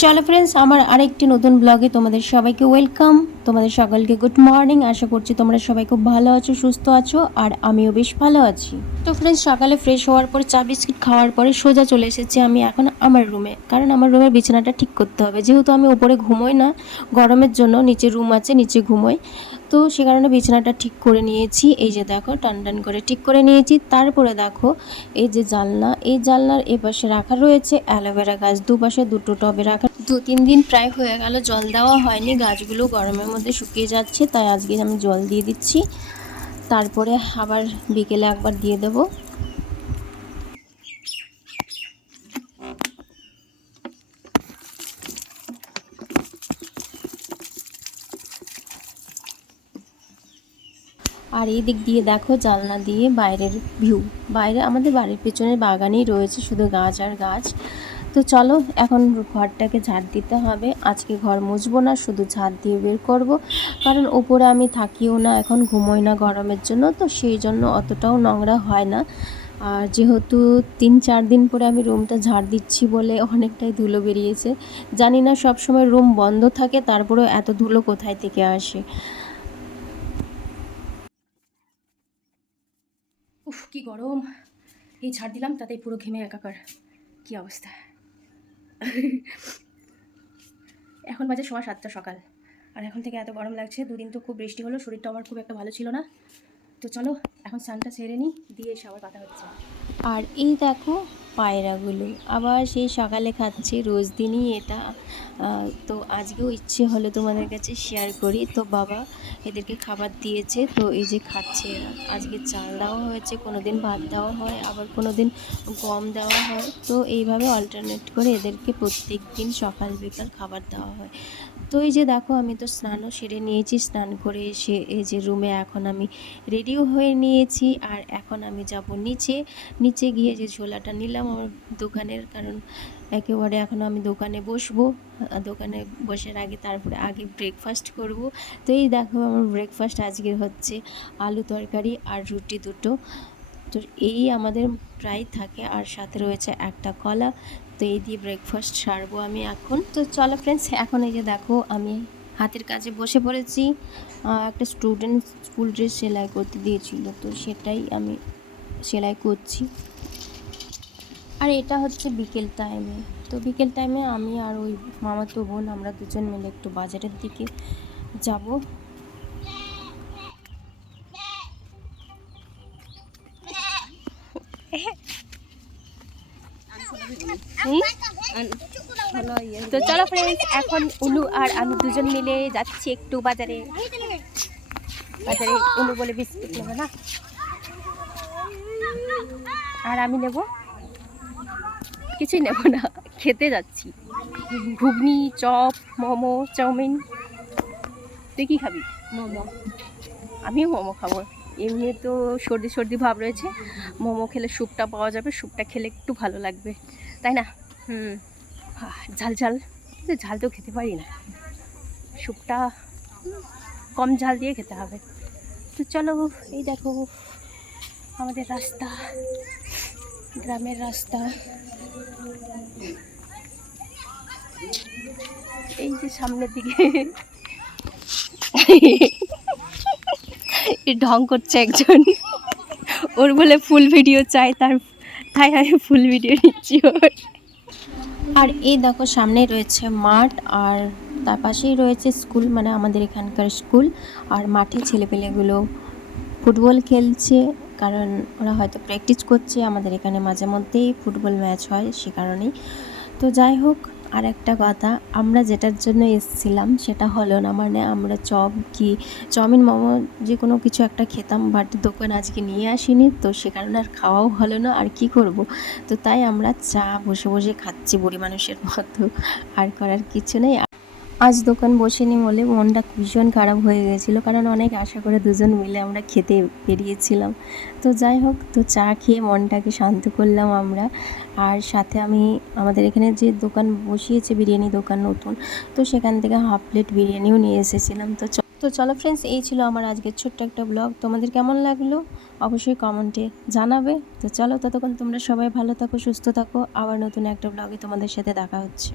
চলো ফ্রেন্ডস, আমার আরেকটি নতুন ব্লগে তোমাদের সবাইকে ওয়েলকাম। তোমাদের সকলকে গুড মর্নিং। আশা করছি তোমরা সবাই খুব ভালো আছো, সুস্থ আছো, আর আমিও বেশ ভালো আছি। তো ফ্রেন্ডস, সকালে ফ্রেশ হওয়ার পর চা বিস্কিট খাওয়ার পরে সোজা চলে এসেছি আমি এখন আমার রুমে, কারণ আমার রুমের বিছানাটা ঠিক করতে হবে। যেহেতু আমি উপরে ঘুমোই না গরমের জন্য, নিচে রুম আছে, নিচে ঘুমোই, তো সে কারণে বিছানাটা ঠিক করে নিয়েছি। এই যে দেখো, টান টান করে ঠিক করে নিয়েছি। তারপরে দেখো, এই যে জানলা, এই জানলার এপাশে রাখা রয়েছে অ্যালোভেরা গাছ, দুপাশে দুটো টবে রাখা। 2-3 দিন প্রায় হয়ে গেল জল দেওয়া হয়নি, গাছগুলো গরমের মধ্যে শুকিয়ে যাচ্ছে, তাই আজকে আমি জল দিয়ে দিচ্ছি। তারপরে আবার বিকেলে একবার দিয়ে দেবো। আর এই দিক দিয়ে দেখো, জানলা দিয়ে বাইরের ভিউ। বাইরে আমাদের বাড়ির পেছনের বাগানেই রয়েছে শুধু গাছ আর গাছ। তো চলো, এখন ঘরটাকে ঝাড় দিতে হবে। আজকে ঘর মুছবো না, শুধু ঝাড় দিয়ে বের করব, কারণ ওপরে আমি থাকিও না, এখন ঘুমোই না গরমের জন্য, তো সেই জন্য অতটাও নোংরা হয় না। আর যেহেতু 3-4 দিন পরে আমি রুমটা ঝাড় দিচ্ছি বলে অনেকটাই ধুলো বেরিয়েছে। জানি না সব সময় রুম বন্ধ থাকে, তারপরেও এত ধুলো কোথায় থেকে আসে। উফ, কি গরম! এই ঝাড় দিলাম, তাতেই পুরো ঘেমে একাকার। কি অবস্থা! এখন বাজে 7:15 সকাল, আর এখন থেকে এত গরম লাগছে। দুদিন তো খুব বৃষ্টি হলো, শরীরটা আমার খুব একটা ভালো ছিল না। তো চলো, এখন স্নানটা সেরে নিই, দিয়ে এসে আবার কথা হচ্ছে। আর এই দেখো, পায়রাগুলো আবার সেই সকালে খাচ্ছে, রোজ দিনই এটা। তো আজকেও ইচ্ছে হলো তোমাদের কাছে শেয়ার করি। তো বাবা এদেরকে খাবার দিয়েছে, তো এই যে খাচ্ছে এরা। আজকে চাল দেওয়া হয়েছে, কোনো দিন ভাত দেওয়া হয়, আবার কোনো দিন গম দেওয়া হয়। তো এইভাবে অল্টারনেট করে এদেরকে প্রত্যেক দিন সকাল বিকাল খাবার দেওয়া হয়। তো এই যে দেখো, আমি তো স্নানও সেরে নিয়েছি। স্নান করে এসে এই যে রুমে এখন আমি রেডিও হয়ে নিয়েছি, আর এখন আমি যাব নিচে। নিচে গিয়ে যে ঝোলাটা নিলাম আমার দোকানের, কারণ একেবারে এখন আমি দোকানে বসবো। দোকানে বসার আগে তারপরে আগে ব্রেকফাস্ট করব। তো এই দেখো, আমার ব্রেকফাস্ট আজকের হচ্ছে আলু তরকারি আর রুটি দুটো। তো এই আমাদের প্রায় থাকে, আর সাথে রয়েছে একটা কলা। তো এই দিয়ে ব্রেকফাস্ট সারবো আমি এখন। তো চলো ফ্রেন্ডস, এখন এই যে দেখো, আমি হাতের কাজে বসে পড়েছি। একটা স্টুডেন্ট স্কুল ড্রেস সেলাই করতে দিয়েছিল, তো সেটাই আমি সেলাই করছি। আর এটা হচ্ছে বিকেল টাইমে। তো বিকেল টাইমে আমি আর ওই মামাতো বোন, আমরা দুজন মিলে একটু বাজারের দিকে যাব। তো চলো ফ্রেন্ডস, এখন উলু আর আমি দুজন মিলে যাচ্ছি একটু বাজারে। বাজারে উলু বলে বিস্কুট নেবে না, আর আমি নেব কিছুই নেব না, খেতে যাচ্ছি ঘুগনি, চপ, মোমো, চাউমিন। তুই কি খাবি? মোমো। আমিও মোমো খাবো। এমনি তো সর্দি সর্দি ভাব রয়েছে, মোমো খেলে স্যুপটা পাওয়া যাবে, স্যুপটা খেলে একটু ভালো লাগবে, তাই না? ঝাল ঝাল, কিন্তু ঝাল তো খেতে পারি না, স্যুপটা কম ঝাল দিয়ে খেতে হবে। তো চলো, এই দেখো আমাদের রাস্তা, গ্রামের রাস্তা। এই যে সামনের দিকে ঢং করছে একজন, ওর বলে ফুল ভিডিও চাই, তাই আমি ফুল ভিডিও নিচ্ছি ওর। আর এই দেখো, সামনে রয়েছে মাঠ, আর তার পাশেই রয়েছে স্কুল, মানে আমাদের এখানকার স্কুল। আর মাঠে ছেলেপেলেগুলো ফুটবল খেলছে, কারণ ওরা হয়তো প্র্যাকটিস করছে। আমাদের এখানে মাঝে মধ্যেই ফুটবল ম্যাচ হয়, সে কারণেই। তো যাই হোক, আর একটা কথা, আমরা যেটার জন্য এসেছিলাম সেটা হলো না, মানে আমরা চপ কি চাউমিন, মোমো যে কোনো কিছু একটা খেতাম, বাট দোকান আজকে নিয়ে আসিনি, তো সে কারণে আর খাওয়াও হলো না। আর কি করব, তো তাই আমরা চা বসে বসে খাচ্ছি বুড়ি মানুষের মতো, আর করার কিছু নেই। আজ দোকান বসেনি বলে মনটা ভীষণ খারাপ হয়ে গেছিলো, কারণ অনেক আশা করে দুজন মিলে আমরা খেতে বেরিয়েছিলাম। তো যাই হোক, তো চা খেয়ে মনটাকে শান্ত করলাম আমরা। আর সাথে আমি আমাদের এখানে যে দোকান বসিয়েছে, বিরিয়ানি দোকান নতুন, তো সেখান থেকে হাফ প্লেট বিরিয়ানিও নিয়ে এসেছিলাম। তো চলো ফ্রেন্ডস, এই ছিল আমার আজকের ছোট্ট একটা ব্লগ। তোমাদের কেমন লাগলো অবশ্যই কমেন্টে জানাবে। তো চলো, ততক্ষণ তোমরা সবাই ভালো থাকো, সুস্থ থাকো। আবার নতুন একটা ব্লগে তোমাদের সাথে দেখা হচ্ছে।